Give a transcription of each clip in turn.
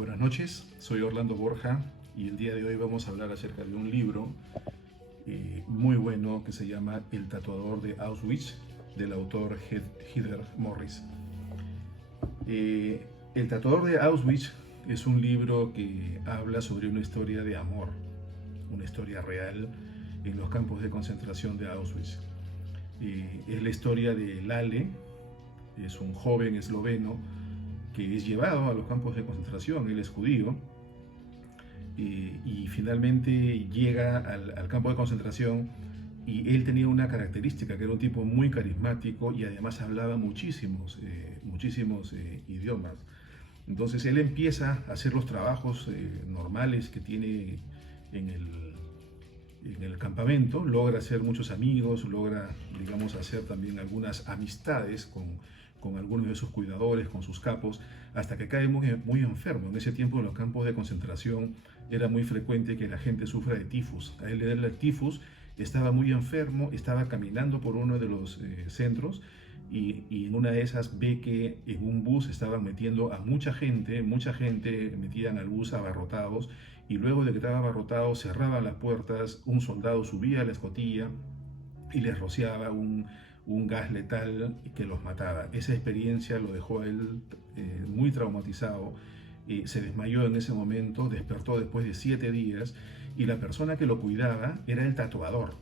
Buenas noches, soy Orlando Borja y el día de hoy vamos a hablar acerca de un libro muy bueno que se llama El tatuador de Auschwitz, del autor Heather Morris. El tatuador de Auschwitz es un libro que habla sobre una historia de amor, una historia real en los campos de concentración de Auschwitz. Es la historia de Lale, es un joven esloveno que es llevado a los campos de concentración. Él es judío y finalmente llega al campo de concentración, y él tenía una característica, que era un tipo muy carismático y además hablaba muchísimos idiomas. Entonces él empieza a hacer los trabajos normales que tiene en el campamento, logra hacer muchos amigos, logra, digamos, hacer también algunas amistades con algunos de sus cuidadores, con sus capos, hasta que cae muy enfermo. En ese tiempo en los campos de concentración era muy frecuente que la gente sufra de tifus. A él le da el tifus, estaba muy enfermo, estaba caminando por uno de los centros y en una de esas ve que en un bus estaban metiendo a mucha gente metían al bus abarrotados, y luego de que estaba abarrotado cerraban las puertas, un soldado subía a la escotilla y les rociaba un gas letal que los mataba. Esa experiencia lo dejó a él muy traumatizado. Se desmayó en ese momento, despertó después de 7 días, y la persona que lo cuidaba era el tatuador.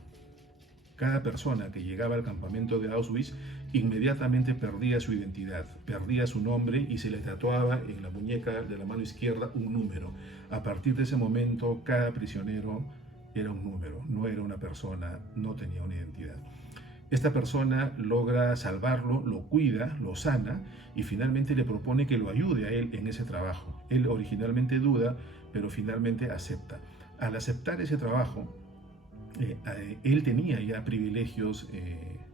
Cada persona que llegaba al campamento de Auschwitz inmediatamente perdía su identidad, perdía su nombre y se le tatuaba en la muñeca de la mano izquierda un número. A partir de ese momento, cada prisionero era un número, no era una persona, no tenía una identidad. Esta persona logra salvarlo, lo cuida, lo sana y finalmente le propone que lo ayude a él en ese trabajo. Él originalmente duda, pero finalmente acepta. Al aceptar ese trabajo, él tenía ya privilegios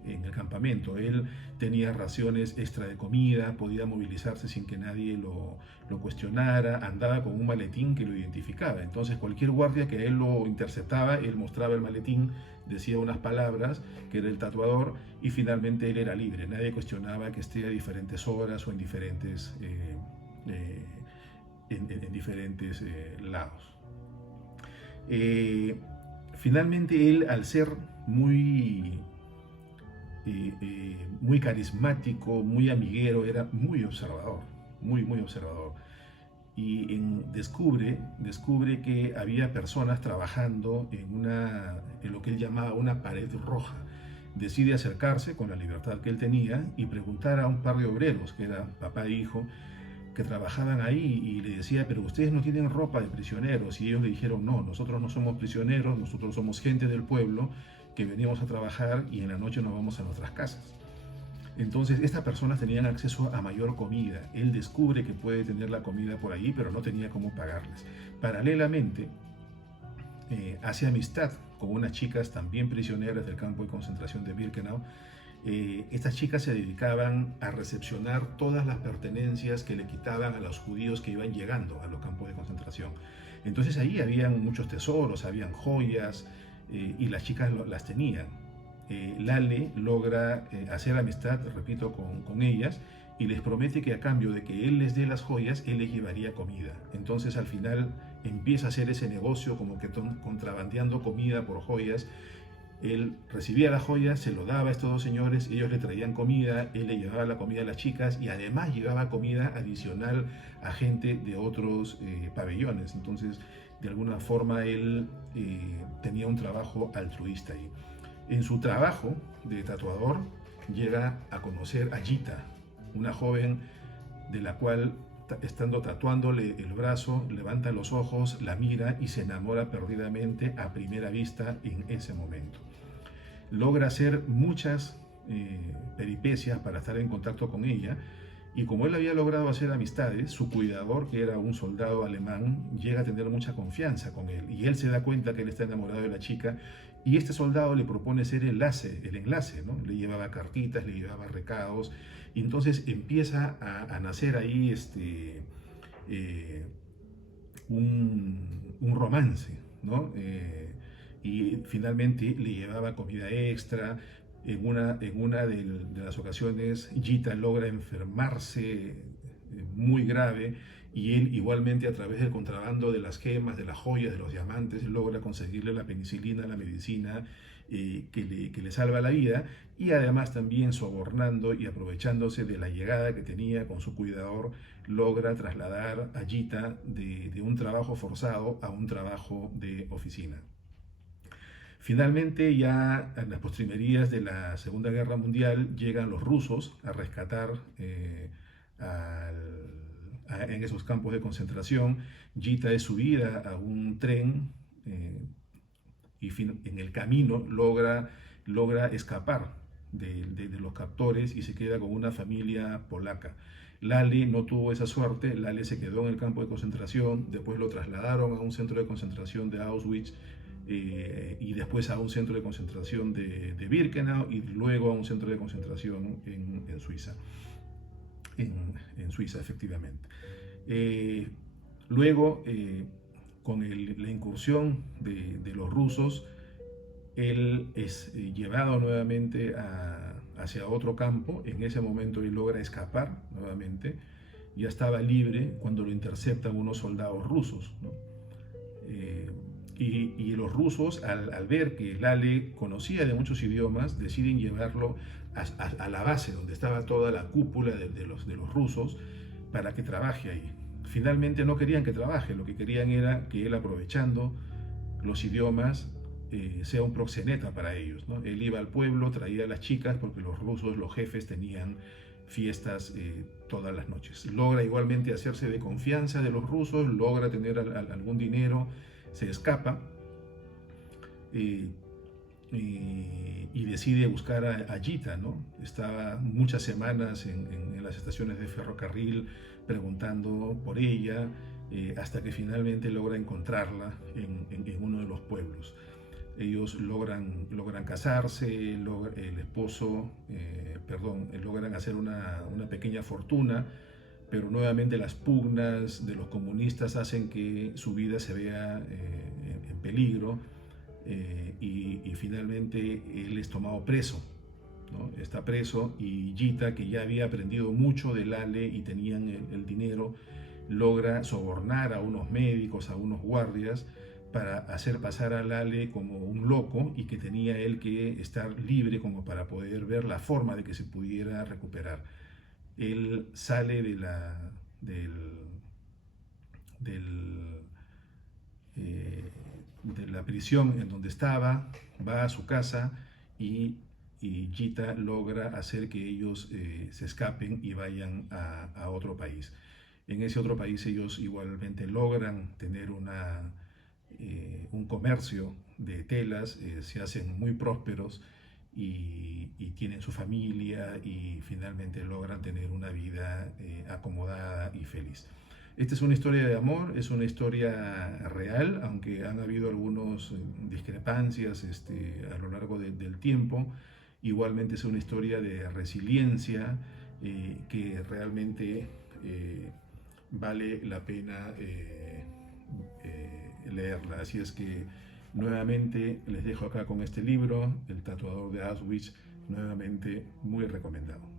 en el campamento. Él tenía raciones extra de comida, podía movilizarse sin que nadie lo cuestionara, andaba con un maletín que lo identificaba. Entonces cualquier guardia que él lo interceptaba, él mostraba el maletín, decía unas palabras, que era el tatuador, y finalmente él era libre. Nadie cuestionaba que esté a diferentes horas o en diferentes, en diferentes lados. Finalmente él, al ser muy carismático, muy amiguero, era muy observador, muy observador. Y descubre que había personas trabajando en lo que él llamaba una pared roja. Decide acercarse con la libertad que él tenía y preguntar a un par de obreros, que eran papá e hijo, que trabajaban ahí, y le decía: pero ustedes no tienen ropa de prisioneros. Y ellos le dijeron: no, nosotros no somos prisioneros, nosotros somos gente del pueblo que venimos a trabajar y en la noche nos vamos a nuestras casas. Entonces estas personas tenían acceso a mayor comida. Él descubre que puede tener la comida por allí, pero no tenía cómo pagarles. Paralelamente, hace amistad con unas chicas también prisioneras del campo de concentración de Birkenau. Estas chicas se dedicaban a recepcionar todas las pertenencias que le quitaban a los judíos que iban llegando a los campos de concentración. Entonces ahí habían muchos tesoros, habían joyas, y las chicas las tenían. Lale logra hacer amistad, repito, con ellas, y les promete que a cambio de que él les dé las joyas, él les llevaría comida. Entonces al final empieza a hacer ese negocio, como que contrabandeando comida por joyas. Él recibía las joyas, se lo daba a estos dos señores, ellos le traían comida, él le llevaba la comida a las chicas y además llevaba comida adicional a gente de otros pabellones. Entonces, de alguna forma, él tenía un trabajo altruista ahí. En su trabajo de tatuador, llega a conocer a Gita, una joven de la cual, estando tatuándole el brazo, levanta los ojos, la mira y se enamora perdidamente a primera vista en ese momento. Logra hacer muchas peripecias para estar en contacto con ella, y como él había logrado hacer amistades, su cuidador, que era un soldado alemán, llega a tener mucha confianza con él, y él se da cuenta que él está enamorado de la chica, y este soldado le propone ser el enlace, ¿no? Le llevaba cartitas, le llevaba recados, y entonces empieza a nacer ahí un romance, ¿no? Y finalmente le llevaba comida extra. En una de las ocasiones, Gita logra enfermarse muy grave, y él igualmente a través del contrabando de las gemas, de las joyas, de los diamantes, logra conseguirle la penicilina, la medicina que le salva la vida, y además también sobornando y aprovechándose de la llegada que tenía con su cuidador, logra trasladar a Gita de un trabajo forzado a un trabajo de oficina. Finalmente, ya en las postrimerías de la Segunda Guerra Mundial, llegan los rusos a rescatar en esos campos de concentración. Gita es subida a un tren y en el camino logra escapar de los captores y se queda con una familia polaca. Lale no tuvo esa suerte. Lale se quedó en el campo de concentración, después lo trasladaron a un centro de concentración de Auschwitz, y después a un centro de concentración de Birkenau, y luego a un centro de concentración en Suiza, en Suiza efectivamente. Luego, con la incursión de los rusos, él es llevado nuevamente hacia otro campo. En ese momento él logra escapar nuevamente. Ya estaba libre cuando lo interceptan unos soldados rusos, ¿no? Y los rusos, al ver que Lale conocía de muchos idiomas, deciden llevarlo a la base donde estaba toda la cúpula de los rusos, para que trabaje ahí. Finalmente no querían que trabaje, lo que querían era que él, aprovechando los idiomas, sea un proxeneta para ellos, ¿no? Él iba al pueblo, traía a las chicas, porque los rusos, los jefes, tenían fiestas todas las noches. Logra igualmente hacerse de confianza de los rusos, logra tener algún dinero, se escapa y decide buscar a Gita, ¿no? Estaba muchas semanas en las estaciones de ferrocarril preguntando por ella, hasta que finalmente logra encontrarla en uno de los pueblos. Ellos logran casarse, el esposo, logran hacer una pequeña fortuna, pero nuevamente las pugnas de los comunistas hacen que su vida se vea en peligro, y finalmente él es tomado preso, ¿no? Está preso, y Gita, que ya había aprendido mucho de Lale y tenían el dinero, logra sobornar a unos médicos, a unos guardias, para hacer pasar a Lale como un loco, y que tenía él que estar libre como para poder ver la forma de que se pudiera recuperar. Él sale del, de la prisión en donde estaba, va a su casa, y Gita logra hacer que ellos se escapen y vayan a otro país. En ese otro país ellos igualmente logran tener un comercio de telas, se hacen muy prósperos, y tienen su familia, y finalmente logran tener una vida acomodada y feliz. Esta es una historia de amor, es una historia real, aunque han habido algunas discrepancias a lo largo del tiempo. Igualmente es una historia de resiliencia, que realmente vale la pena leerla. Así es que nuevamente les dejo acá con este libro, El tatuador de Auschwitz, nuevamente muy recomendado.